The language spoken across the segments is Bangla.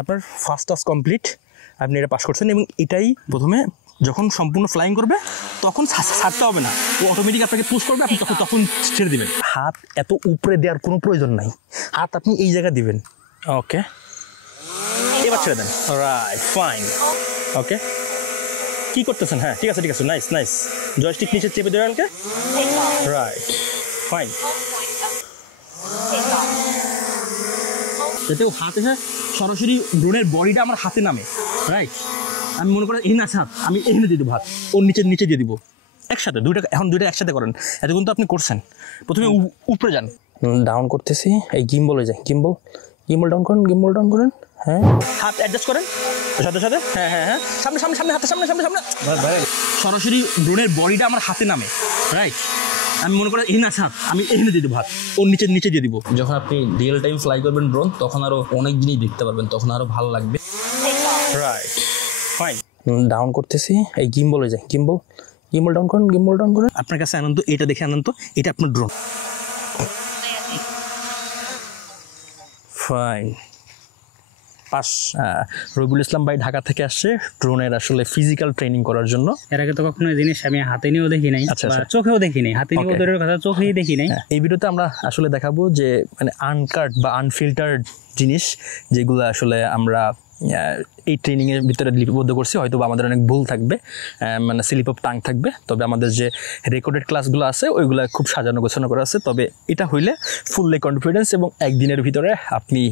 আপনার ফার্স্ট টাস্ক কমপ্লিট, আপনি এটা পাস করছেন এবং এটাই প্রথমে যখন সম্পূর্ণ ফ্লাইং করবে তখন ছাড়তে হবে না, ও অটোমেটিক আপনাকে পুশ করবে, আপনি তখন ছেড়ে দিবেন। হাত এত উপরে দেওয়ার কোনো প্রয়োজন নাই, হাত আপনি এই জায়গায় দিবেন। ওকে, এবার ছেড়ে দেন। Right, fine. ওকে, কি করতেছেন? হ্যাঁ, ঠিক আছে ঠিক আছে, নাইস নাইস। জয়স্টিক নিচে চেপে দেবেন। ওকে, রাইট, ফাইন। যাতে ও হাত এসে সরাসরি ড্রোনের বডিটা আমার হাতে নামে। রাইট, আমি মনে করি এই না হাত, আমি এখানে দিয়ে দেবো, হাত ওর নিচে দিয়ে দিব একসাথে। এখন দুইটা একসাথে করেন, এতক্ষণ তো আপনি করছেন। প্রথমে উপরে যান, ডাউন করতেছি, এই গিম্বলে যাই, গিম্বল ডাউন করেন। হ্যাঁ, হাত অ্যাডজাস্ট করেন সাথে সাথে। হ্যাঁ হ্যাঁ হ্যাঁ, সামনে হাতের সামনে সরাসরি ড্রোনের বডিটা আমার হাতে নামে। রাইট, আমি মনে করি এই না হাত, আমি এখানে দিয়ে দেবো, হাত ওর নিচে দিয়ে দিব। যখন আপনি রিয়েল টাইম ফ্লাই করবেন ড্রোন, তখন আরও অনেক জিনিস দেখতে পারবেন, তখন আরও ভালো লাগবে। Right, fine. ডাউন করতেছি, এই গিম্বলে যাই, গিম্বল ডাউন করেন। আপনার কাছে আনন্দ, এটা দেখে আনন্দ, এটা আপনার drone. Fine, pass. Rabiul Islam ভাই ঢাকা থেকে আসছে ড্রোনের আসলে ফিজিক্যাল ট্রেনিং করার জন্য। এর আগে তো কখনো জিনিস আমি হাতে নিয়েও দেখি নাই, চোখেও দেখি নাই, হাতে নিয়েও দূরের কথা চোখেই দেখি নাই। এই ভিডিওতে আমরা আসলে দেখাবো যে মানে আনকাট বা আনফিল্টার্ড জিনিস যেগুলো আসলে আমরা এই ট্রেনিংয়ের ভিতরে লিপিবদ্ধ করছি। হয়তো আমাদের অনেক ভুল থাকবে, মানে স্লিপ অফ টাং থাকবে, তবে আমাদের যে রেকর্ডেড ক্লাসগুলো আছে ওইগুলো খুব সাজানো গোছানো করা আছে। তবে এটা হইলে ফুললি কনফিডেন্স এবং একদিনের ভিতরে আপনি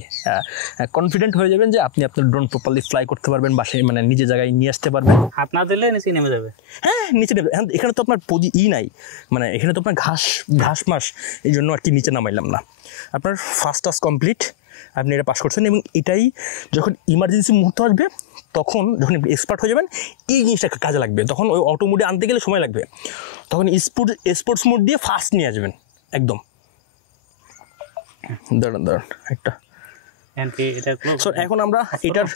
কনফিডেন্ট হয়ে যাবেন যে আপনি আপনার ড্রোন প্রপারলি ফ্লাই করতে পারবেন, বাসায় মানে নিজে জায়গায় নিয়ে আসতে পারবেন। হাত না দিলে নিচে নেমে যাবে। হ্যাঁ, নিচে নেমে। এখানে তো আপনার নাই, মানে এখানে তো আপনার ঘাস মাস, এই জন্য আর কি নিচে নামাইলাম না। আপনার ফার্স্ট টাস্ক কমপ্লিট, আপনি এটা পাস করছেন এবং এটাই যখন ইমার্জেন্সি মুহূর্ত আসবে, তখন যখন এক্সপার্ট হয়ে যাবেন, এই জিনিসটা কাজে লাগবে। তখন ওই অটো মোডে আনতে গেলে সময় লাগবে, তখন স্পোর্টস মোড দিয়ে ফাস্ট নিয়ে আসবেন একদম। দাঁড়ান একটা, এখন আমরা এটার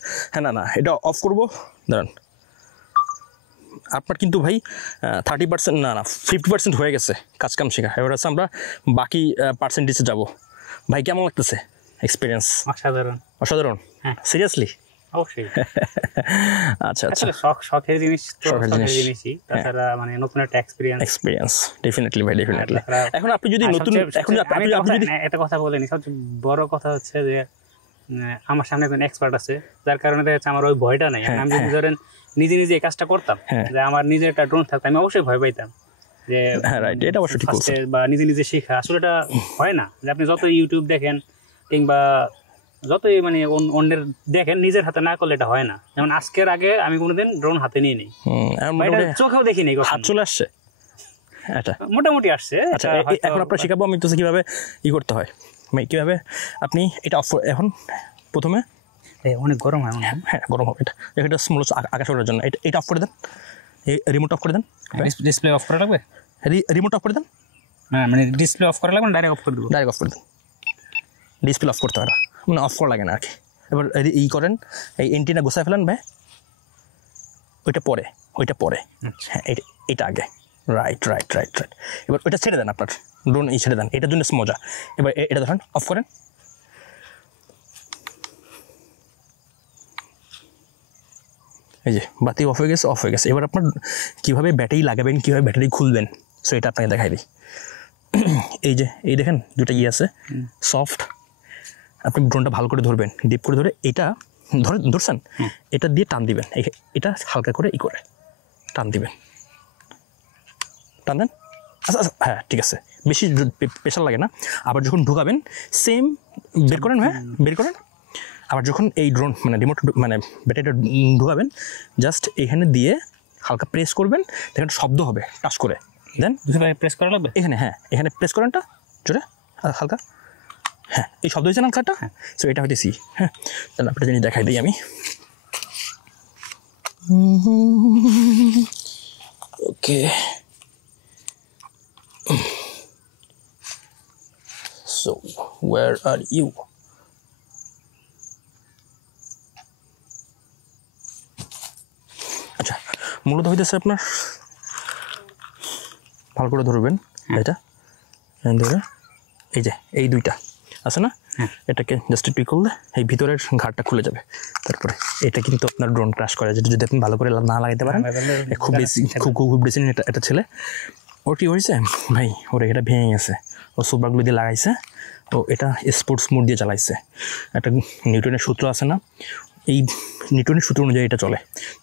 না এটা অফ করবো। দাঁড়ান, আপনার কিন্তু ভাই 30% না 50% হয়ে গেছে কাজ কাম শেখা। এবার হচ্ছে আমরা বাকি পার্সেন্টেজে যাব। ভাই কেমন লাগতেছে এক্সপিরিয়েন্স? অসাধারণ। সিরিয়াসলি? অবশ্যই। আচ্ছা, শখের জিনিসই, তাছাড়া মানে নতুন একটা এক্সপিরিয়েন্স। ডেফিনেটলি ভাই, ডেফিনেটলি। এখন আপনি যদি নতুন, একটা কথা বলেনি, সবচেয়ে বড় কথা হচ্ছে যে আমার সামনে একজন এক্সপার্ট আছে, যার কারণে আমার ওই ভয়টা নাই। আমি যদি ধরেন নিজে এই কাজটা করতাম, যে আমার নিজের একটা ড্রোন থাকতো, আমি অবশ্যই ভয় পাইতাম যে এটা অবশ্যই ঠিক বলছেন, বা নিজে শেখা আসলে এটা হয় না। যে আপনি যত ইউটিউব দেখেন কিংবা যতই মানে অন্যের দেখেন, নিজের হাতে না করলে এটা হয় না। যেমন আজকের আগে আমি কোনোদিন ড্রোন হাতে নিয়ে নিই, চোখেও দেখিনি, হাত চলে আসছে, মোটামুটি আসছে। আচ্ছা, এখন আপনার শেখাবো আমি তো কিভাবে করতে হয়, কিভাবে আপনি এটা অফ। এখন প্রথমে অনেক গরম হয়। হ্যাঁ, গরম হবে। এটা মূলত আকাশ ওড়ার জন্য। এটা অফ করে দেন, রিমোট অফ করে দেন। ডিসপ্লে অফ করা লাগবে? রিমোট অফ করে দেন। হ্যাঁ, মানে ডিসপ্লে অফ করা লাগবে না, ডাইরেক্ট অফ করে দেবো? ডাইরেক্ট অফ করে দেন। ডিসপ্লে অফ করতে হয় না, মানে অফ করা লাগে না আর কি। এবার করেন, এই এন্টিনা গোছায় ফেলেন ভাই। ওইটা পরে হ্যাঁ, এটা আগে। রাইট। এবার ওইটা ছেড়ে দেন, আপনার ড্রোন ছেড়ে দেন, এটার জন্য মজা। এবার এটা ধরেন, অফ করেন। এই যে বাতি অফ হয়ে গেছে। এবার আপনার কীভাবে ব্যাটারি লাগাবেন, কীভাবে ব্যাটারি খুলবেন, সো এটা আপনাকে দেখাই দিই। এই দেখেন দুটো আছে সফট। আপনি ড্রোনটা ভালো করে ধরবেন, ডিপ করে ধরে এটা ধরছেন, এটা দিয়ে টান দিবেন। এটা হালকা করে করে টান দিবেন, টান দেন। আচ্ছা, হ্যাঁ ঠিক আছে, বেশি প্রেশার লাগে না। আবার যখন ঢুকাবেন সেম বের করেন, বের করেন। আবার যখন এই ড্রোন মানে রিমোট মানে ব্যাটারিটা ঢুকাবেন, জাস্ট এখানে দিয়ে হালকা প্রেস করবেন, দেখেন শব্দ হবে টাচ করে। দেন প্রেস করা লাগবে এখানে, হ্যাঁ এখানে প্রেস করেনটা জোরে হালকা। হ্যাঁ, এই শব্দ হয়েছে না হালকাটা। সো এটা হইতেছি। হ্যাঁ, তাহলে আপনার জিনিস দেখাই দিই আমি। ওকে, সো ওয়্যার আর ইউ? আচ্ছা, মূলত হইতেছে আপনার ভালো করে ধরবেন এটা, ধরে এই যে এই দুইটা আছে না, এটাকে জাস্ট একটু করলে এই ভিতরের ঘাটটা খুলে যাবে। তারপরে এটা কিন্তু আপনার ড্রোন ক্রাশ করে, যেটা যদি আপনি ভালো করে না লাগাইতে পারেন। খুব বেশি খুব বেশি এটা ছেলে ওর কী হয়েছে ভাই, ওর এটা ভেঙে গেছে, ও সুপারগুলো দিয়ে লাগাইছে, ও এটা স্পোর্টস মোড দিয়ে চালাইছে। একটা নিউটনের সূত্র আছে না, এই নিউটনের সূত্র অনুযায়ী এটা চলে।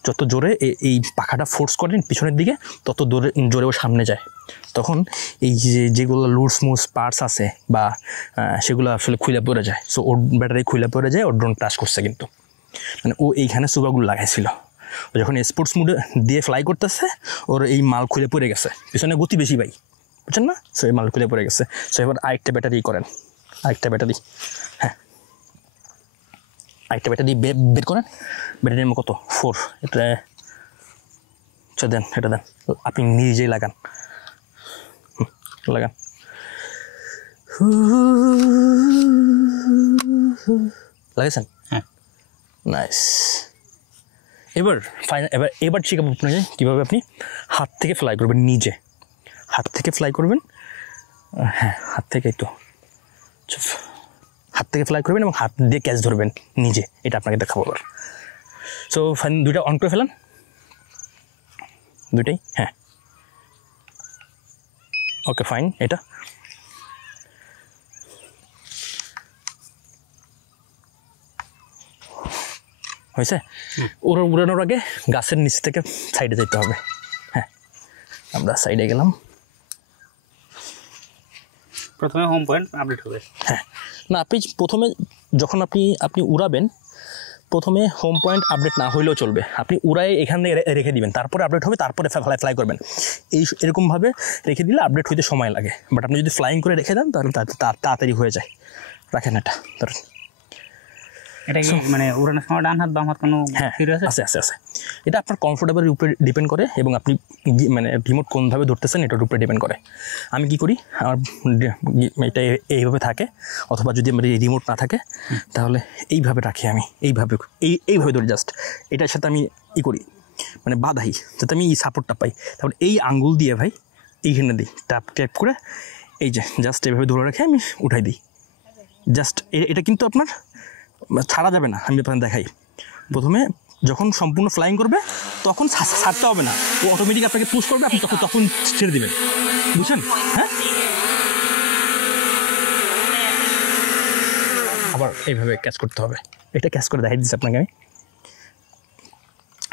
যত জোরে এই পাখাটা ফোর্স করেন পিছনের দিকে, তত জোরে ও সামনে যায়। তখন এই যেগুলো লুজ মুজ পার্টস আছে বা সেগুলো আসলে খুলে পড়ে যায়। সো ওর ব্যাটারি খুলে পড়ে যায়, ওর ড্রোন ক্রাশ করছে। কিন্তু মানে ও এইখানে সুপারগুলো লাগাইছিল, ও যখন স্পোর্টস মোডে দিয়ে ফ্লাই করতেছে ওর এই মাল খুলে পড়ে গেছে, পিছনে গতি বেশি ভাই, বুঝছেন না? সো এই মাল খুলে পড়ে গেছে। সো এবার আরেকটা ব্যাটারি করেন, আরেকটা ব্যাটারি, হ্যাঁ আরেকটা ব্যাটারি বের করেন। ব্যাটারির কত 4, এটা আচ্ছা দেন, এটা দেন, আপনি নিজেই লাগান লাগাইছেন? হ্যাঁ, নাইস। এবার শিখাবো আপনাকে কীভাবে আপনি হাত থেকে ফ্লাই করবেন, নিজে হাত থেকে ফ্লাই করবেন। হ্যাঁ, হাত থেকেই তো, হাত থেকে ফ্লাই করবেন এবং হাত দিয়ে ক্যাচ ধরবেন নিজে, এটা আপনাকে দেখাবো এবার। সো ফাইন, দুইটা অন করে ফেলান, দুইটাই। হ্যাঁ, ওকে ফাইন। এটা হয়েছে। উড়ানোর আগে গাছের নিচ থেকে সাইডে যেতে হবে। হ্যাঁ, আমরা সাইডে গেলাম। প্রথমে হোম পয়েন্ট আপডেট হবে। হ্যাঁ, না আপনি প্রথমে যখন আপনি উড়াবেন, প্রথমে হোম পয়েন্ট আপডেট না হইলেও চলবে, আপনি উড়াই এখান থেকে রেখে দিবেন, তারপরে আপডেট হবে, তারপরে ফ্লাই করবেন। এরকমভাবে রেখে দিলে আপডেট হইতে সময় লাগে। বাট আপনি যদি ফ্লাইং করে রেখে দেন তাহলে তাড়াতাড়ি হয়ে যায়। রাখেন এটা, ধরেন। এটা কি মানে উড়ানোর সময় ডান হাত বাম হাত কোনো আছে। এটা আপনার কমফোর্টেবলের উপরে ডিপেন্ড করে এবং আপনি মানে রিমোট কোনভাবে ধরতেছেন এটার উপরে ডিপেন্ড করে। আমি কি করি, আমার এটা এইভাবে থাকে, অথবা যদি আমার রিমোট না থাকে তাহলে এইভাবে রাখি। আমি এইভাবে ধরি, জাস্ট এটার সাথে আমি করি, মানে বাঁধাই, যাতে আমি এই সাপোর্টটা পাই। তারপরে এই আঙ্গুল দিয়ে ভাই এইখানে দিই, ট্যাপ করে এই যে জাস্ট এইভাবে ধরে রেখে আমি উঠাই দিই। জাস্ট এটা কিন্তু আপনার ছাড়া যাবে না। আমি আপনাকে দেখাই, প্রথমে যখন সম্পূর্ণ ফ্লাইং করবে তখন ছাড়তে হবে না, ও অটোমেটিক আপনাকে পুশ করবে, আপনি তখন ছেড়ে দেবেন, বুঝছেন? হ্যাঁ, আবার এইভাবে ক্যাচ করতে হবে। এটা ক্যাচ করে দেখাই দিচ্ছি আপনাকে আমি।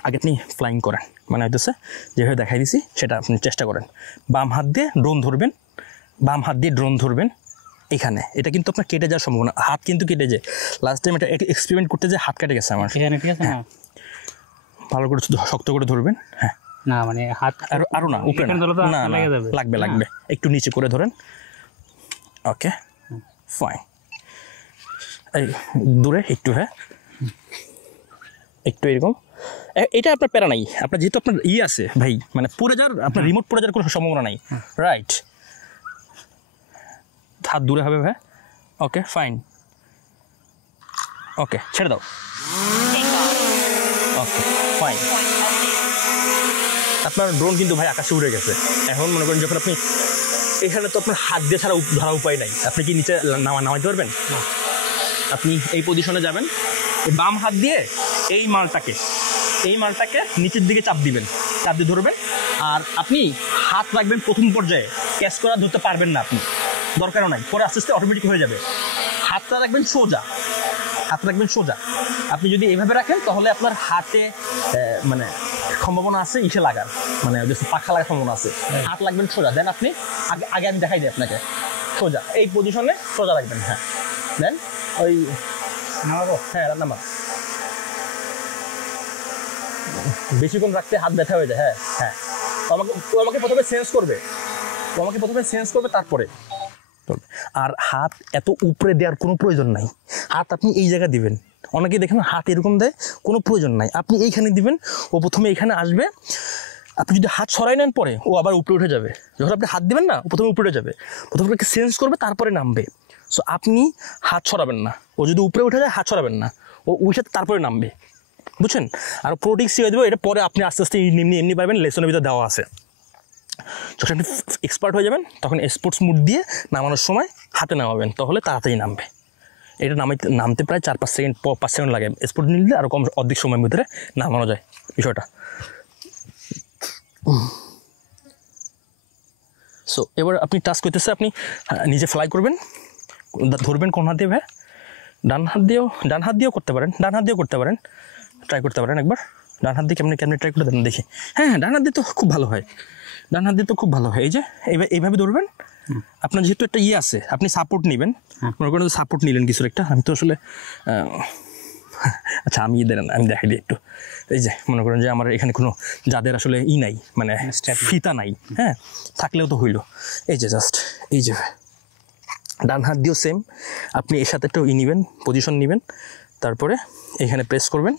আগে আপনি ফ্লাইং করেন, মানে হইতেছে যেভাবে দেখাই দিছি সেটা আপনি চেষ্টা করেন। বাম হাত দিয়ে ড্রোন ধরবেন এখানে। এটা কিন্তু আপনার কেটে যাওয়ার সম্ভাবনা, হাত কিন্তু কেটে যায়। লাস্ট টাইম এটা এক্সপেরিমেন্ট করতে যে হাত কেটে গেছে আমার। ঠিক আছে না, ভালো করে শক্ত করে ধরবেন। হ্যাঁ, না মানে হাত আরো না, উপরে না, লাগবে একটু নিচে করে ধরেন। ওকে ফাইন, এই দূরে একটু, হ্যাঁ একটু এরকম। এটা আপনার প্যারা নাই, আপনার যেহেতু আপনার আছে ভাই, মানে পড়ে যাওয়ার, আপনার রিমোট পড়ে যাওয়ার কোনো সম্ভাবনা নাই, রাইট? হাত দূরে হবে ভাই। ওকে ফাইন, ওকে ছেড়ে দাও। ওকে ফাইন, আপনার ড্রোন কিন্তু ভাই আকাশে উড়ে গেছে। এখন মনে করেন যখন আপনি এখানে, তো আপনার হাত দিয়ে ছাড়া ধরা উপায় নাই, আপনি কি নিচে নামাইতে পারবেন? আপনি এই পজিশনে যাবেন, এই বাম হাত দিয়ে এই মালটাকে নিচের দিকে চাপ দিয়ে ধরবেন। আর আপনি হাত রাখবেন প্রথম পর্যায়ে, ক্যাচ করা ধরতে পারবেন না আপনি, দরকারও নাই, পরে আস্তে আস্তে অটোমেটিক হয়ে যাবে। হাতটা রাখবেন সোজা, আপনি যদি এইভাবে রাখেন তাহলে আপনার হাতে মানে সম্ভাবনা আছে ইসে লাগার, মানে পাখা লাগার সম্ভাবনা আছে। হাত লাগবেন সোজা, দেন আপনি আগে আমি দেখাই দিই আপনাকে, সোজা এই পজিশনে সোজা রাখবেন। হ্যাঁ, দেন ওই নামাবো। হ্যাঁ নামা, বেশিক্ষণ রাখতে হাত ব্যথা হয়ে যায়। হ্যাঁ, ও আমাকে প্রথমে সেন্স করবে, তারপরে। আর হাত এত উপরে দেওয়ার কোনো প্রয়োজন নাই, হাত আপনি এই জায়গায় দিবেন। অনেকেই দেখেন হাত এরকম দেয়, কোনো প্রয়োজন নাই, আপনি এইখানে দিবেন। ও প্রথমে এইখানে আসবে, আপনি যদি হাত সরাই নেন পরে ও আবার উপরে উঠে যাবে। যখন আপনি হাত দিবেন না, ও প্রথমে উপরে যাবে, প্রথমে সেন্স করবে, তারপরে নামবে। সো আপনি হাত সরাবেন না, ও যদি উপরে উঠে যায় হাত সরাবেন না, ও উঠে তারপরে নামবে, বুঝছেন? আর প্রোটিক্স হয়ে দেবো, এটা পরে আপনি আস্তে আস্তে এমনি পারবেন, লেসনের ভিতরে দেওয়া আছে। যখন আপনি এক্সপার্ট হয়ে যাবেন তখন স্পোর্টস মুড দিয়ে নামানোর সময় হাতে নামাবেন, তাহলে তাড়াতাড়ি নামবে। এটা নামতে প্রায় 4-5 সেকেন্ড 5 সেকেন্ড লাগে, স্পোর্ট নিলে আরও কম অর্ধেক সময়ের ভিতরে নামানো যায় বিষয়টা। সো এবার আপনি টাচ করতেছে, আপনি নিজে ফ্লাই করবেন, ধরবেন কোন হাত দিয়ে ভাই, ডান হাত দিয়েও করতে পারেন, ডান হাত দিয়েও করতে পারেন, ট্রাই করতে পারেন একবার। ডান হাত দিয়ে কেমনি ট্রাই করে দেন দেখি। হ্যাঁ, ডান হাত দিয়ে তো খুব ভালো হয়, ডান হাত দিয়ে তো খুব ভালো হয়। এই যে এইভাবে ধরবেন, আপনার যেহেতু একটা আছে, আপনি সাপোর্ট নেবেন, মনে করেন সাপোর্ট নিলেন কিছুর একটা, আমি তো আসলে আচ্ছা আমি দেখাই দিই একটু। এই যে মনে করেন যে আমার এখানে কোনো যাদের আসলে নাই, মানে ফিতা নাই, হ্যাঁ, থাকলেও তো হইলো। এই যে জাস্ট এই যে ডান হাত দিয়েও সেম, আপনি এর সাথে একটু নেবেন, পজিশন নেবেন, তারপরে এইখানে প্রেস করবেন,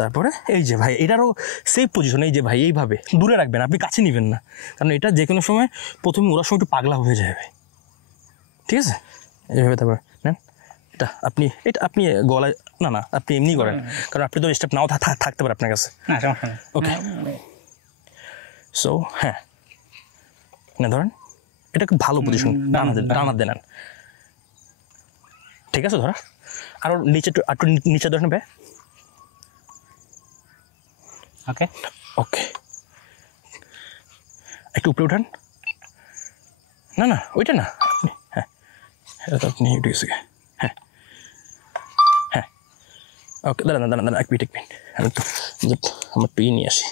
তারপরে এই যে ভাই এটারও সেফ পজিশন। এই যে ভাই এইভাবে দূরে রাখবেন, আপনি কাছে নেবেন না, কারণ এটা যে কোনো সময় প্রথমে ওরার সময় একটু পাগলা হয়ে যাবে, ঠিক আছে? এইভাবে তারপরে নেন এটা আপনি গলায় না আপনি এমনি করেন, কারণ আপনি তো স্টেপ নাও থাকতে পারে আপনার কাছে। ওকে, সো হ্যাঁ না ধরেন, এটা খুব ভালো পজিশন, ডান হাত দেন, ঠিক আছে? ধরা আরও নিচে একটু নিচে ধরেন ভাই। ওকে ওকে, একটু উপরে উঠান, না ওইটা না আপনি, হ্যাঁ এটা তো আপনি উঠে গেছে, হ্যাঁ হ্যাঁ ওকে, দাঁড়ান এক মিনিট আমি তো আমার একটু নিয়ে আসি,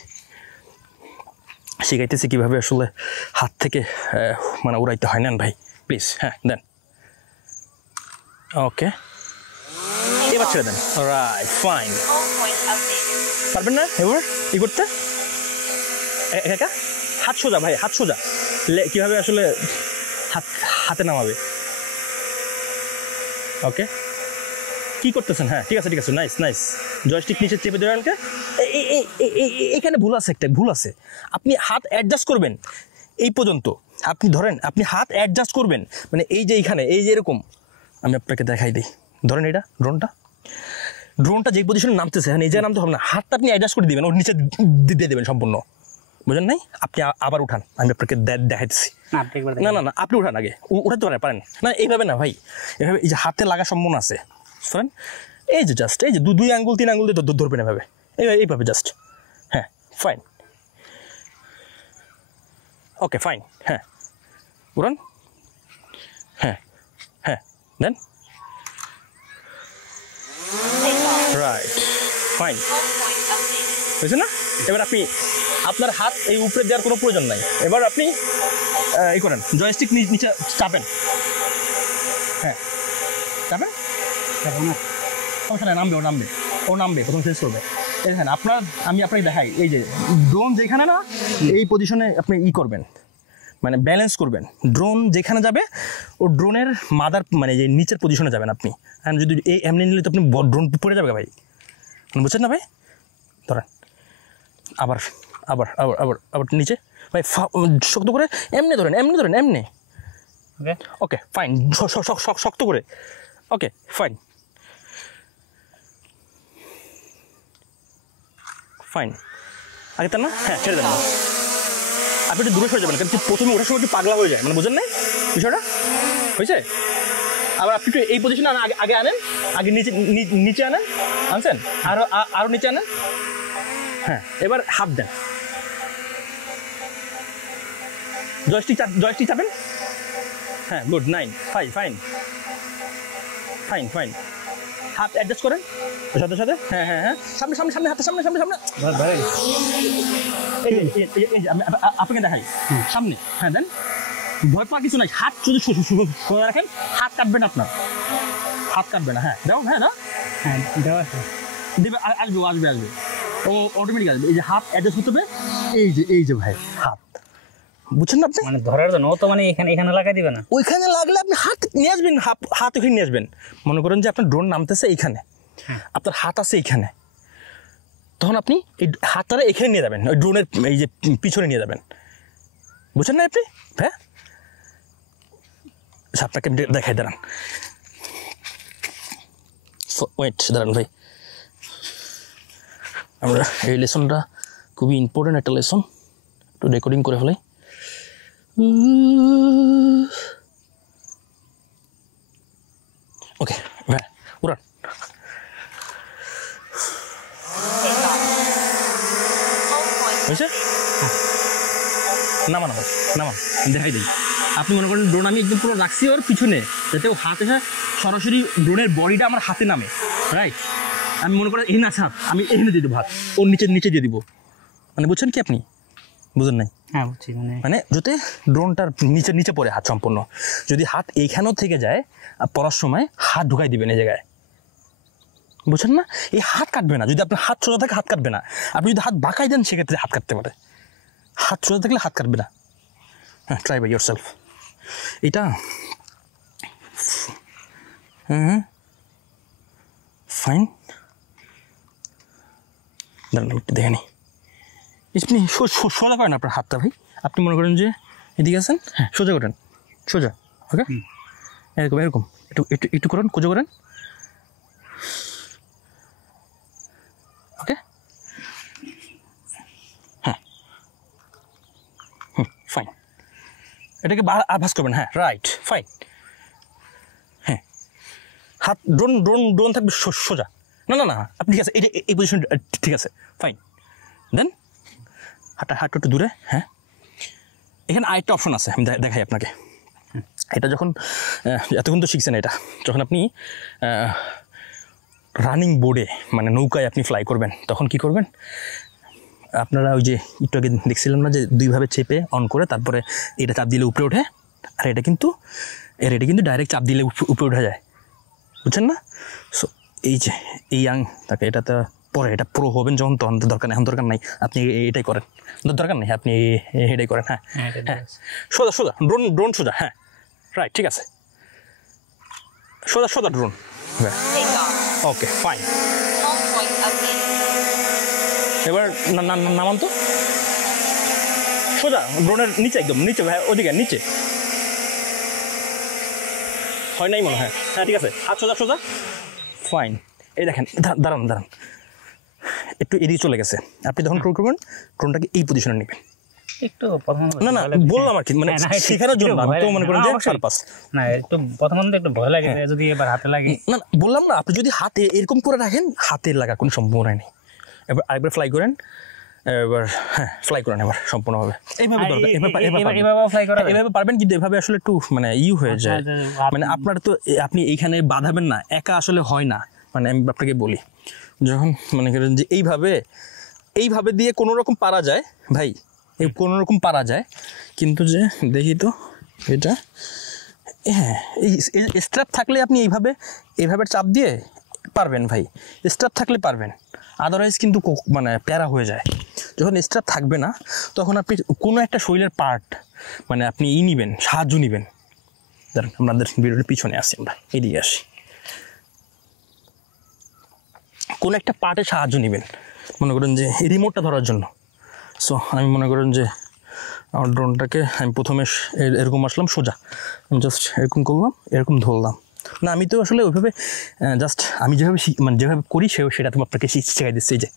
শিখাইতেছি কীভাবে আসলে হাত থেকে মানে উড়াইতে হয়। নেন ভাই প্লিজ, হ্যাঁ দেন, ওকে এবার ছেড়ে দেন, রাইট ফাইন। পারবেন না এবার করতে? একা হাত সোজা ভাই, হাত সোজা, কীভাবে আসলে হাতে নামাবে। ওকে, কি করতেছেন? হ্যাঁ ঠিক আছে নাইস। জয়স্টিক নিচে চেপে ধরে আনকে, এখানে ভুল আছে, আপনি হাত অ্যাডজাস্ট করবেন এই পর্যন্ত, আপনি ধরেন আপনি হাত অ্যাডজাস্ট করবেন, মানে এই যে এইখানে এই যে এরকম, আমি আপনাকে দেখাই দিই, ধরেন এটা ড্রোনটা যে পজিশনে নামতেছে, হ্যাঁ এই যে নামতে হবে না, হাতটা আপনি অ্যাডজাস্ট করে দিবেন, ওর নিচে দিয়ে দেবেন সম্পূর্ণ, বুঝেন নাই? আপনি আবার উঠান, আমি আপনাকে দেখাইতেছি। না আপনি উঠান আগে, উঠাতে পারেন না, এইভাবে না ভাই, এভাবে এই যে হাতে লাগা সম্পূর্ণ আছে, বুঝলেন? এই যে জাস্ট এই যে 2 আঙ্গুল 3 আঙ্গুল দিয়ে ধরবেন এভাবে, এইভাবে জাস্ট, হ্যাঁ ফাইন, ওকে ফাইন, হ্যাঁ উড়ান, হ্যাঁ দেন, রাইট ফাইন, বুঝছেন না? এবার আপনি আপনার হাত এই উপরে দেওয়ার কোনো প্রয়োজন নাই, এবার আপনি এই করেন, জয়স্টিক নিচে চাপেন, হ্যাঁ চাপেন, সমস্যা নাই, নামবে প্রথম শেষ করবে। এখানে আমি আপনাকে দেখাই, এই যে ড্রোন যেখানে না, এই পজিশনে আপনি করবেন, মানে ব্যালেন্স করবেন, ড্রোন যেখানে যাবে ও ড্রোনের মাদার মানে যে নিচের পজিশনে যাবেন আপনি, আর যদি এই এমনি নিলে তো আপনি ড্রোন পড়ে যাবে ভাই, বুঝছেন না ভাই? ধরেন আবার নিচে ভাই, শক্ত করে এমনি ধরেন, এমনি, ওকে ফাইন, শক্ত করে, ওকে ফাইন, আগে তার না, হ্যাঁ ছেড়ে দেন, আপনি একটু দূরে সরে যাবেন, কারণ প্রথমে ওঠার সময় একটু পাগলা হয়ে যায়, মানে বুঝেন নাই বিষয়টা হয়েছে? আবার আপনি একটু এই পজিশনে আগে আনেন, আগে নিচে আনছেন, আরও নিচে আনেন, হ্যাঁ এবার হাত দেন, জয়স্টিক চাপেন, হ্যাঁ গুড, 9 ফাইন, হাত অ্যাডজাস্ট করেন সাথে, হ্যাঁ সামনে হাতের সামনে, আপনাকে দেখাই সামনে, হ্যাঁ দেন, ভয় পাওয়ার কিছু নাই, হাত শুধু সোজা রাখেন, হাত কাটবেন, আপনার হাত কাটবে না, হ্যাঁ দাও, দেবে, আসবে ও অটোমেটিক আসবে। এই যে হাত অ্যাডজাস্ট করতে হবে, এই যে ভাই হাত, বুঝছেন না আপনি? মানে ধরার জন্য ও তো মানে এখানে লাগাই দিবে না, ওইখানে লাগলে আপনি হাত নিয়ে আসবেন, হাত ওখানে নিয়ে আসবেন, মনে করেন যে আপনার ড্রোন নামতেছে এইখানে, আপনার হাত আছে এইখানে, তখন আপনি এই হাতটা এখানে নিয়ে যাবেন, ওই ড্রোনের এই যে পিছনে নিয়ে যাবেন, বুঝছেন না আপনি? হ্যাঁ আপনাকে দেখাই, দাঁড়ান ভাই, আমরা এই লেসনটা খুবই ইম্পর্টেন্ট একটা লেসন, একটু রেকর্ডিং করে ফেলাই। ওকে হয়েছে? নামান আবার, নামান, দেখাই দিই। আপনি মনে করেন ড্রোন আমি একদম পুরো রাখছি ওর পিছনে, যাতে ও হাত এসে সরাসরি ড্রোনের বডিটা আমার হাতে নামে, রাইট? আমি মনে করেন এখানে আছে হাত, আমি এখানে দিয়ে দেবো হাত, ওর নিচে দিয়ে দিব। মানে বুঝছেন কি আপনি? বুঝেন নাই? হ্যাঁ বুঝছি। মানে যাতে ড্রোনটার নিচে পড়ে হাত সম্পূর্ণ। যদি হাত এইখানেও থেকে যায়, পড়ার সময় হাত ঢুকাই দিবেন এই জায়গায়, বুঝছেন না? এই হাত কাটবে না, যদি আপনার হাত সোজা থাকে হাত কাটবে না। আপনি যদি হাত বাঁকাই দেন সেক্ষেত্রে হাত কাটতে পারে। হাত সোজা থাকলে হাত কাটবে না। হ্যাঁ, ট্রাই বাই ইয়োর সেলফ। এটা ফাইন। দাঁড়ান আমি একটু দেখে নিই। আপনি সোজা করেন আপনার হাতটা ভাই। আপনি মনে করেন যে এদিকে আছেন, হ্যাঁ সোজা করেন, সোজা। ওকে, এরকম এরকম একটু একটু একটু করেন, কোজো করেন। ওকে, হ্যাঁ, ফাইন। এটাকে আভাস করবেন, হ্যাঁ রাইট, ফাইন। হ্যাঁ, হাত ড্রোন থাকবে সোজা। না না না, আপনি ঠিক আছে, এই পজিশন ঠিক আছে, ফাইন। দেন হাতটা একটু দূরে। হ্যাঁ, এখানে আরেকটা অপশন আছে, আমি দেখাই আপনাকে। এটা যখন এতক্ষণ তো শিখছেন, এটা যখন আপনি রানিং বোর্ডে মানে নৌকায় আপনি ফ্লাই করবেন, তখন কি করবেন? আপনারা ওই যে একটু আগে দেখছিলাম না যে দুইভাবে চেপে অন করে তারপরে এটা চাপ দিলে উপরে ওঠে, আর এটা কিন্তু ডাইরেক্ট চাপ দিলে উপরে উঠে যায়, বুঝছেন না? সো এই যে এই তাকে এটা তো পরে এটা প্রো হবেন যখন, তখন তো দরকার নেই, এখন দরকার নাই, আপনি এটাই করেন, দরকার নেই, আপনি এটাই করেন। হ্যাঁ হ্যাঁ, সোজা সোজা ড্রোন সোজা, হ্যাঁ রাইট, ঠিক আছে, সোজা ড্রোন। Okay fine. এবার নামান তো সোজা ড্রোনের নিচে, একদম নিচে ভাই, ওদিকে নিচে হয় নাই মনে হয়। হ্যাঁ ঠিক আছে, হাত সোজা, ফাইন। এই দেখেন, দাঁড়ান একটু এদিকে চলে গেছে। আপনি যখন ক্রল করবেন ড্রোনটাকে এই পজিশনে নেবেন একটু প্রথম না বললাম আর কি, মানে শেখানোর জন্য, আমি তো মনে করেন যে পারপাস না, একটু প্রথমে একটু ভয় লাগে যদি এবার হাতে লাগে। না বললাম না, আপনি যদি হাতে এরকম করে রাখেন, হাতে লাগা কোনো সম্ভাবনা নেই। এবার আরেকবার ফ্লাই করেন, এবার হ্যাঁ ফ্লাই করেন এবার সম্পূর্ণভাবে এইভাবে দরকার, এভাবে পারবেন, কিন্তু এভাবে আসলে একটু মানে হয়ে যায়, মানে আপনার তো আপনি এইখানে বাঁধাবেন না, একা আসলে হয় না। মানে আমি আপনাকে বলি, যখন মনে করেন যে এইভাবে দিয়ে কোনো রকম পারা যায় ভাই, কোনো রকম পারা যায়, কিন্তু যে দেখি তো এটা, হ্যাঁ এই স্ট্র্যাপ থাকলে আপনি এইভাবে চাপ দিয়ে পারবেন ভাই, স্ট্র্যাপ থাকলে পারবেন, আদারওয়াইজ কিন্তু মানে প্যারা হয়ে যায়। যখন স্ট্র্যাপ থাকবে না, তখন আপনি কোনো একটা শরীরের পার্ট মানে আপনি নেবেন, সাহায্য নেবেন। ধরেন আমাদের ভিডিওর পিছনে আসি, আমরা এদিকে আসি, কোনো একটা পার্টে সাহায্য নেবেন, মনে করেন যে রিমোটটা ধরার জন্য। সো আমি মনে করেন যে আমার ড্রোনটাকে আমি প্রথমে এরকম আসলাম সোজা, আমি জাস্ট এরকম করলাম, এরকম ধরলাম না, আমি তো আসলে ওইভাবে জাস্ট আমি যেভাবে করি সেটা তোমার আপনাকে শেখাই দিচ্ছি, যে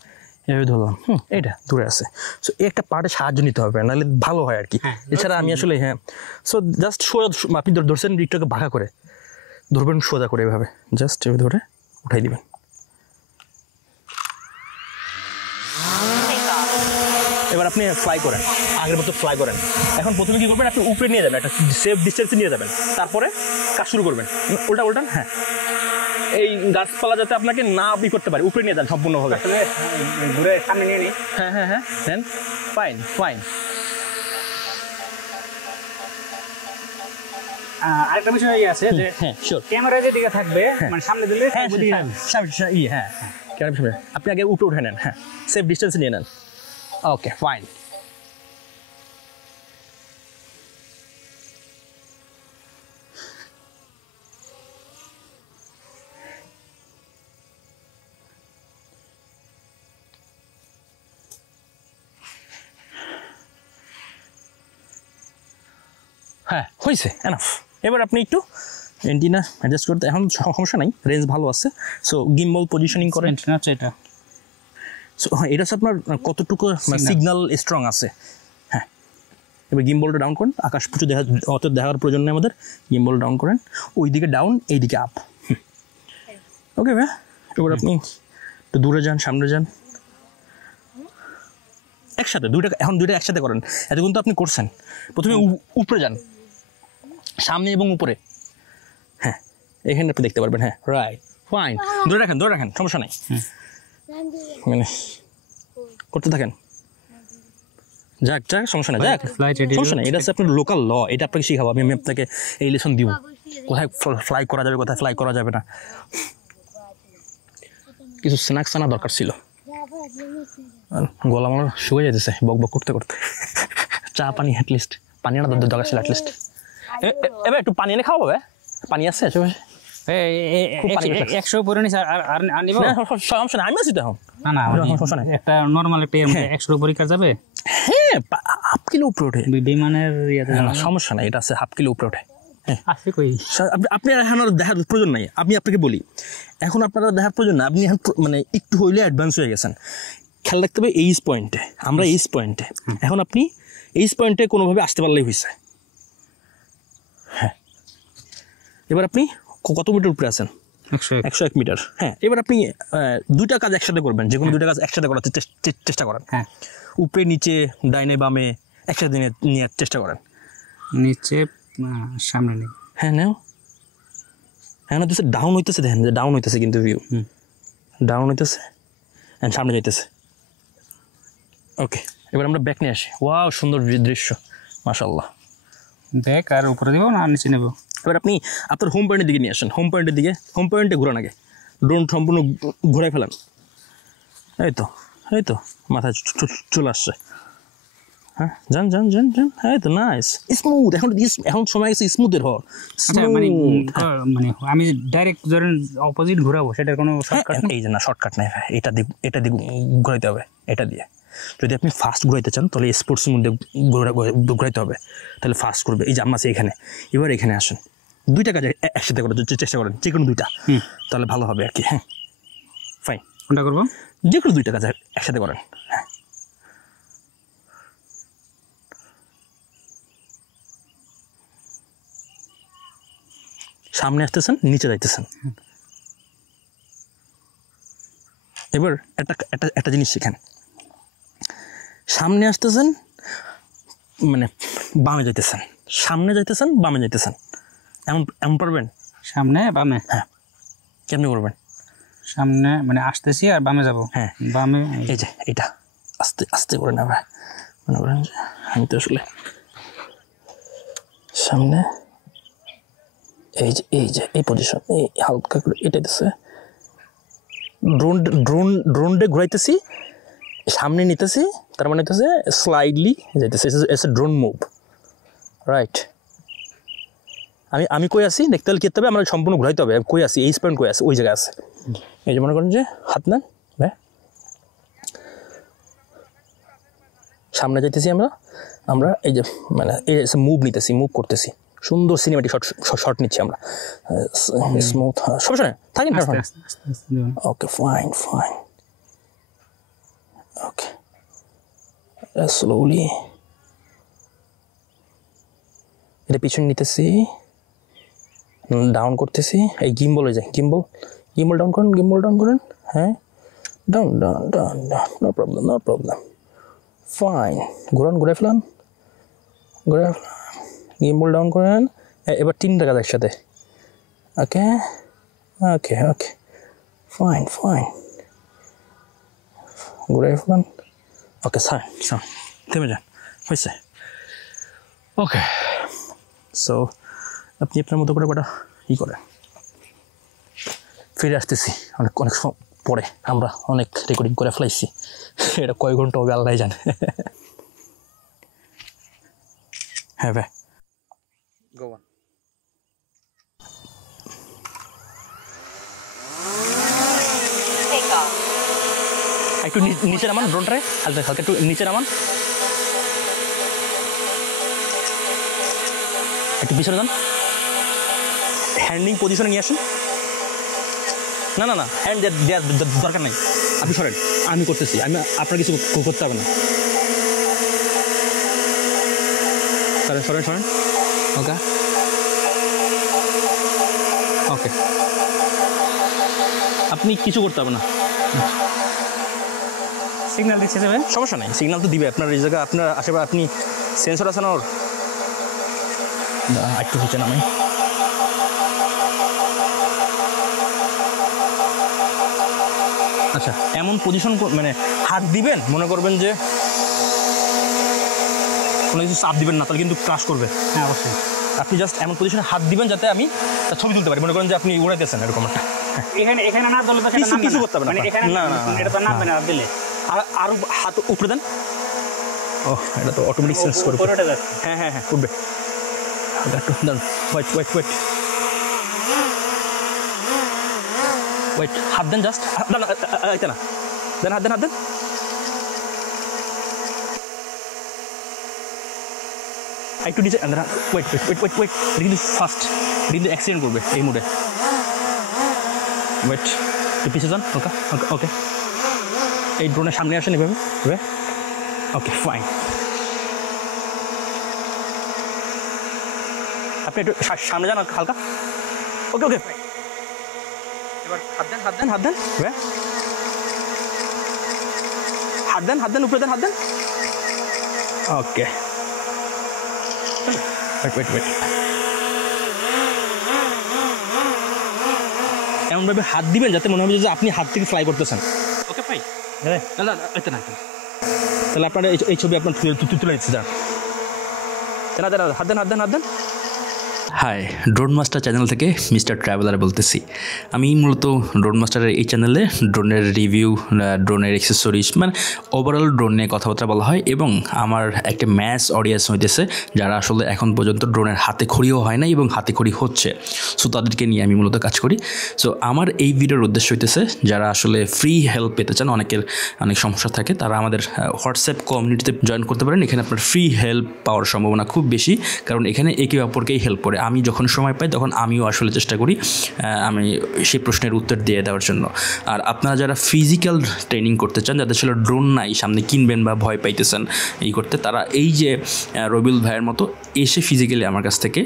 এভাবে ধরলাম, এইটা দূরে আছে। সো এই একটা পার্টে সাহায্য নিতে হবে, নাহলে ভালো হয় আর কি। এছাড়া আমি আসলে সো জাস্ট সোজা আপনি ধরছেন, একটুকে বাঁকা করে ধরবেন, সোজা করে এভাবে জাস্ট এভাবে ধরে উঠাই দিবেন। এবার আপনি ফ্লাই করেন, আগের মতো ফ্লাই করেন। এখন প্রথমে কী করবেন, আপনি উপরে নিয়ে যাবেন, একটা সেফ ডিস্টেন্সে নিয়ে যাবেন, তারপরে কাজ শুরু করবেন, উল্টান। হ্যাঁ, এই গাছপালা যাতে আপনাকে না করতে পারে, উপরে নিয়ে যান সম্পূর্ণভাবে, ঘুরে সামনে নিয়ে নিই। হ্যাঁ দেন ফাইন। আরেকটা বিষয় আছে যে ক্যামেরা যেদিকে থাকবে, মানে সামনে দিলে আপনি আগে উপরে উঠে নেন, হ্যাঁ সেফ ডিস্টেন্সে নিয়ে নেন। Okay fine. হ্যাঁ হয়েছে, এনাফ। এবার আপনি একটু এন্টিনা অ্যাডজাস্ট করতে, এখন সমস্যা নাই, রেঞ্জ ভালো আছে। সো গিম্বল পজিশনিং করেন, এটা সো হ্যাঁ, এটা হচ্ছে আপনার কতটুকু সিগন্যাল স্ট্রং আছে। হ্যাঁ, এবার গিম্বলটা ডাউন করেন, আকাশ পুচু দেখার প্রয়োজন নেই আমাদের, গিম্বল ডাউন করেন, ওই দিকে ডাউন, এই দিকে আপ। ওকে ভাই, এবার আপনি একটু দূরে যান, সামনে যান, একসাথে এখন দুইটা একসাথে করেন, এতক্ষণ তো আপনি করছেন। প্রথমে উপরে যান, সামনে এবং উপরে, হ্যাঁ এখানে আপনি দেখতে পারবেন। হ্যাঁ রাইট, ফাইন, ধরে রাখেন, সমস্যা নাই, মানে করতে থাকেন। যাক সমস্যা নাই, সমস্যা নাই। এটা হচ্ছে আপনার লোকাল ল, এটা আপনাকে শিখাবো আমি আপনাকে এই লেসন দিব, কোথায় ফ্লাই করা যাবে, কোথায় ফ্লাই করা যাবে না। কিছু স্ন্যাক্স আনা দরকার ছিল, গলা আমার শুয়ে যেতেছে বক করতে চা পানি অ্যাটলিস্ট, পানি আনা দরকার ছিল অ্যাটলিস্ট। এবার একটু পানি এনে খাওয়া হবে, পানি আছে আশেপাশে? 100 উপরে নিচে আর নিব সমস্যা নাই, আমি আছি তো এখন। না সমস্যা নাই, একটা নরমাল একটা 100 উপরে কাজ যাবে। হ্যাঁ হাফ কিলো উপরে ওঠে বিমানের ইয়াতে, সমস্যা নাই, এটা আছে হাফ কিলো উপরে ওঠে। আছে কই আপনি এখন আর দেখার প্রয়োজন নাই, আমি আপনাকে বলি এখন আপনারা দেখার প্রয়োজন না, আপনি এখন মানে একটু হইলে অ্যাডভান্স হয়ে গেছেন। খেয়াল রাখতে হবে এইচ পয়েন্টে, আমরা এইচ পয়েন্টে, এখন আপনি এইচ পয়েন্টে কোনোভাবে আসতে পারলেই হয়েছে। হ্যাঁ এবার আপনি কত মিটার উপরে আছেন? 101 মিটার। হ্যাঁ এবার আপনি দুইটা কাজ একসাথে করবেন, যে কোনো দুইটা কাজ একসাথে করার চেষ্টা করেন। হ্যাঁ উপরে নিচে ডাইনে বামে একসাথে নেওয়ার চেষ্টা করেন। নিচে সামনে নেই, হ্যাঁ নাও, হ্যাঁ না ডাউন হইতেছে, দেখেন যে ডাউন হইতেছে, কিন্তু ভিউ ডাউন হইতেছে অ্যান্ড সামনে যাইতেছে। ওকে এবার আমরা ব্যাক নিয়ে আসি। ওয়াও সুন্দর দৃশ্য, মাশাআল্লাহ। ব্যাক আর উপরে দিব না নিচে নেব? এবার আপনি আপনার হোম পয়েন্টের দিকে নিয়ে আসেন, হোম পয়েন্টে ঘোরান আগে, ড্রোন সম্পূর্ণ ঘুরাই ফেলেন। এই তো মাথায় চলে আসছে। হ্যাঁ যান, এই তো নাইস স্মুথ। এখন সময় গেছে স্মুথের হওয়ার। মানে আমি ডাইরেক্ট ধরেন অপোজিট ঘোরাবো, সেটার কোনো শর্টকাট? এই যে না, শর্টকাট নেই ভাই, এটা দিয়ে ঘোরাইতে হবে। এটা দিয়ে যদি আপনি ফাস্ট ঘুরাইতে চান তাহলে স্পোর্টসের মধ্যে ঘুরাইতে হবে, তাহলে ফাস্ট করবে। এই যে আমরা আছি এখানে, এবার এখানে আসেন, দুইটা কাজ একসাথে করার চেষ্টা করেন, যে কোনো দুইটা, তাহলে ভালো হবে আর কি। হ্যাঁ ফাইন, কোনটা করবো? যে কোনো দুইটা কাজ একসাথে করেন। হ্যাঁ সামনে আসতেছেন, নিচে যাইতেছেন। এবার একটা জিনিস শিখেন, সামনে আসতেছেন মানে বামে যাইতেছেন, সামনে যাইতেছেন বামে যাইতেছেন, এমন পারবেন? সামনে বামে? হ্যাঁ কেমনি করবেন? সামনে মানে আসতেছি আর বামে যাব। হ্যাঁ বামে, এই যে এটা আস্তে আস্তে করে নেবে, মনে করেন যে আমি তো আসলে সামনে, এই যে এই পজিশন, এই হালকা করে এটা দিচ্ছে, ড্রোনটা ঘুরাইতেছি, সামনে নিতেছি, তার মানে হইতেছে স্লাইডলি যাইতেছে, it's a drone move, right. আমি কই আছি দেখতে হলে কি করতে হবে, আমরা সম্পূর্ণ ঘুরাইতে হবে। কই আছি, এই স্পয়েন্ট কই আছে, ওই জায়গায় আছে। এই যে মনে করেন যে হাত নেন, ভাই সামনে যাইতেছি আমরা এই যে মানে এই মুভ নিতেছি, মুভ করতেছি, সুন্দর সিনেমেটিক শট নিচ্ছি আমরা, স্মুথ, সমস্যা নেই, থাকেন। ওকে ফাইন, ওকে স্লোলি এটা পিছনে নিতেছি, ডাউন করতেছি, এই গিম্বল হয়ে যায়, গিম্বল ডাউন করেন, হ্যাঁ ডাউন, নো প্রবলেম, ফাইন, ঘুরাই ফেলান, গিম্বল ডাউন করেন। এবার তিনটা কাজ একসাথে, ওকে ফাইন, ঘুরাই ফেলান, ওকে স্যার থেমে যান, হয়েছে। ওকে সো আপনি আপনার মতো করে কটা করেন। ফিরে আসতেছি অনেক পরে, আমরা অনেক রেকর্ডিং করে ফেলাইছি, এটা কয় ঘন্টা হবে আল্লাহ জানে। হ্যাঁ ভাই গোয়ান একটু নিচে নামান, ড্রোনটায় হালকা একটু নিচে নামান, একটু পিছনে যান, হ্যান্ডিং পজিশনে নিয়ে আসুন। না হ্যান্ড দেওয়ার দরকার নেই, আপনি সরেন, আমি করতেছি, আমি আপনার কিছু করতে হবে না। সরেন, ওকে আপনি কিছু করতে হবে না। সিগন্যাল দিচ্ছে যে ভাই, সমস্যা নাই, সিগন্যাল তো দিবে আপনার এই জায়গায়, আপনার আশেপাশে আপনি সেন্সর আছে না ওর। একটু নিচে নামাই। আচ্ছা, এমন পজিশন মানে হাত দিবেন, মনে করবেন যে কোনো কিছু চাপ দিবেন না, তাহলে কিন্তু ক্রাশ করবে। হ্যাঁ অবশ্যই। আপনি জাস্ট এমন পজিশনে হাত দিবেন যাতে আমি তার ছবি তুলতে পারি, মনে করেন যে আপনি উড়াইতেছেন এরকম একটা। এখানে না ধরলে তো সেটা নামবে কিছু না। করতে হবে না। মানে এখানে না, না, এটা তো নামবে না দিলে। আর হাত উপরে দেন। ও, এটা তো অটোমেটিক সেন্স করবে। উপরে উঠে যাচ্ছে। হ্যাঁ হ্যাঁ হ্যাঁ, উঠবে। এটা একটু দেন, ওয়েট ওয়েট ওয়েট ওয়েট, হাত দেন জাস্ট, না না না, দেন হাত দেন, হাত দেন। একটু নিচে, wait wait wait wait wait, এটা কিন্তু ফার্স্ট, এটা কিন্তু অ্যাক্সিডেন্ট করবে এই মুডে। ওয়েট, একটু পিছিয়ে যান। ওকে ওকে ওকে, এই ড্রোনের সামনে আসেন এভাবে, ওকে ফাইন। আপনি একটু সামনে যান হালকা। ওকে ওকে, এবার হাত দেন, হাত দেন, হাত দেন, হাত দেন, হাত দেন, উপরে দেন, হাত দেন। ওকে, ওয়েট ওয়েট ওয়েট, এমনভাবে হাত দিবেন যাতে মনে হবে যে আপনি হাত থেকে ফ্লাই করতেছেন। ওকে ভাই, না না এটা না, তাহলে আপনার এই ছবি আপনার তুলে নিচ্ছে, যান, হাত দেন, হাত দেন, হাত দেন। হাই, ড্রোন মাস্টার চ্যানেল থেকে মিস্টার ট্রাভেলার বলতেছি। আমি মূলত ড্রোন মাস্টারের এই চ্যানেলে ড্রোনের রিভিউ, ড্রোনের অ্যাক্সেসরিজ, মানে ওভারঅল ড্রোন নিয়ে কথাবার্তা বলা হয়, এবং আমার একটা ম্যাস অডিয়েন্স হইতেছে যারা আসলে এখন পর্যন্ত ড্রোনের হাতে খড়িও হয় না এবং হাতে খড়ি হচ্ছে। সো তাদেরকে নিয়ে আমি মূলত কাজ করি। সো আমার এই ভিডিওর উদ্দেশ্য হইতেছে যারা আসলে ফ্রি হেল্প পেতে চান, অনেকের অনেক সমস্যা থাকে, তারা আমাদের হোয়াটসঅ্যাপ কমিউনিটিতে জয়েন করতে পারেন। এখানে আপনার ফ্রি হেল্প পাওয়ার সম্ভাবনা খুব বেশি, কারণ এখানে একে অপরকেই হেল্প করে। আমি যখন সময় পাই তখন আমিও আসলে চেষ্টা করি আমি সেই প্রশ্নের উত্তর দিয়ে দেওয়ার জন্য। আর আপনারা যারা ফিজিক্যাল ট্রেনিং করতে চান, যাদের ছিল ড্রোন নাই, সামনে কিনবেন বা ভয় পাইতেছেন এই করতে, তারা এই যে রবিউল ভাইয়ের মতো এসে ফিজিক্যালি আমার কাছ থেকে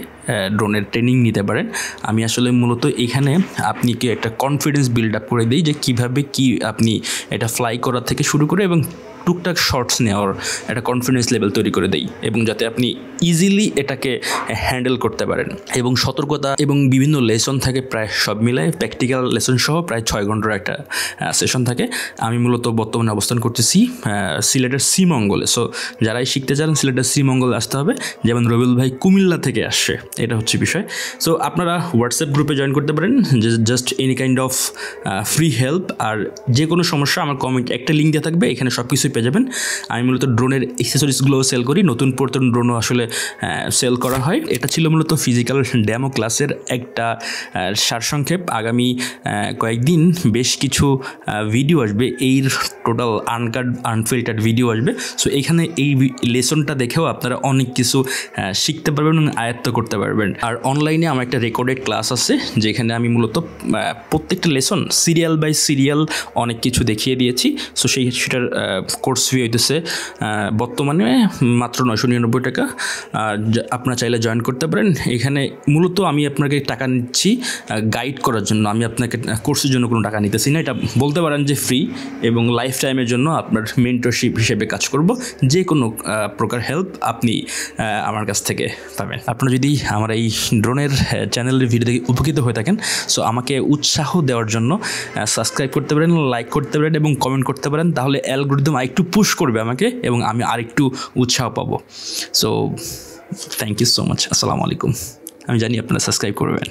ড্রোনের ট্রেনিং নিতে পারেন। আমি আসলে মূলত এখানে আপনি কি একটা কনফিডেন্স বিল্ড আপ করে দিই যে কীভাবে কি আপনি এটা ফ্লাই করার থেকে শুরু করে এবং টুকটাক শর্টস নেওয়ার একটা কনফিডেন্স লেভেল তৈরি করে দেই, এবং যাতে আপনি ইজিলি এটাকে হ্যান্ডেল করতে পারেন। এবং সতর্কতা এবং বিভিন্ন লেসন থাকে, প্রায় সব মিলায় প্র্যাকটিক্যাল লেসন সহ প্রায় 6 ঘন্টার একটা সেশন থাকে। আমি মূলত বর্তমানে অবস্থান করতেছি সিলেটের শ্রীমঙ্গলে। সো যারাই শিখতে চান সিলেটের শ্রীমঙ্গলে আসতে হবে, যেমন রবিউল ভাই কুমিল্লা থেকে আসছে, এটা হচ্ছে বিষয়। সো আপনারা হোয়াটসঅ্যাপ গ্রুপে জয়েন করতে পারেন, just any kind of free help. আর যে কোনো সমস্যা আমার কমেন্ট একটা লিঙ্ক দেওয়া থাকবে, এখানে সব কিছু পেয়ে যাবেন। আমি মূলত ড্রোনের অ্যাক্সেসরিজগুলোও সেল করি, নতুন পুরাতন ড্রোনও আসলে সেল করা হয়। এটা ছিল মূলত ফিজিক্যাল ডেমো ক্লাসের একটা সারসংক্ষেপ। আগামী কয়েকদিন বেশ কিছু ভিডিও আসবে, এই টোটাল আনকাট আনফিল্টার্ড ভিডিও আসবে। সো এখানে এই লেসনটা দেখেও আপনারা অনেক কিছু শিখতে পারবেন এবং আয়ত্ত করতে পারবেন। আর অনলাইনে আমার একটা রেকর্ডেড ক্লাস আছে, যেখানে আমি মূলত প্রত্যেকটা লেসন সিরিয়াল বাই সিরিয়াল অনেক কিছু দেখিয়ে দিয়েছি। সো সেটার কোর্স ফি হইতেছে বর্তমানে মাত্র 999 টাকা। আপনারা চাইলে জয়েন করতে পারেন। এখানে মূলত আমি আপনাকে টাকা নিচ্ছি গাইড করার জন্য, আমি আপনাকে কোর্সের জন্য কোনো টাকা নিতেছি না। এটা বলতে পারেন যে ফ্রি, এবং লাইফ টাইমের জন্য আপনার মেন্টরশিপ হিসেবে কাজ করব। যে কোনো প্রকার হেল্প আপনি আমার কাছ থেকে পাবেন। আপনারা যদি আমার এই ড্রোনের চ্যানেলের ভিডিও থেকে উপকৃত হয়ে থাকেন, সো আমাকে উৎসাহ দেওয়ার জন্য সাবস্ক্রাইব করতে পারেন, লাইক করতে পারেন এবং কমেন্ট করতে পারেন। তাহলে অ্যালগরিদম আরেকটু পুশ করবে আমাকে এবং আমি আরেকটু উৎসাহ পাবো। So thank you so much. আসসালামু আলাইকুম। আমি জানি আপনারা সাবস্ক্রাইব করবেন।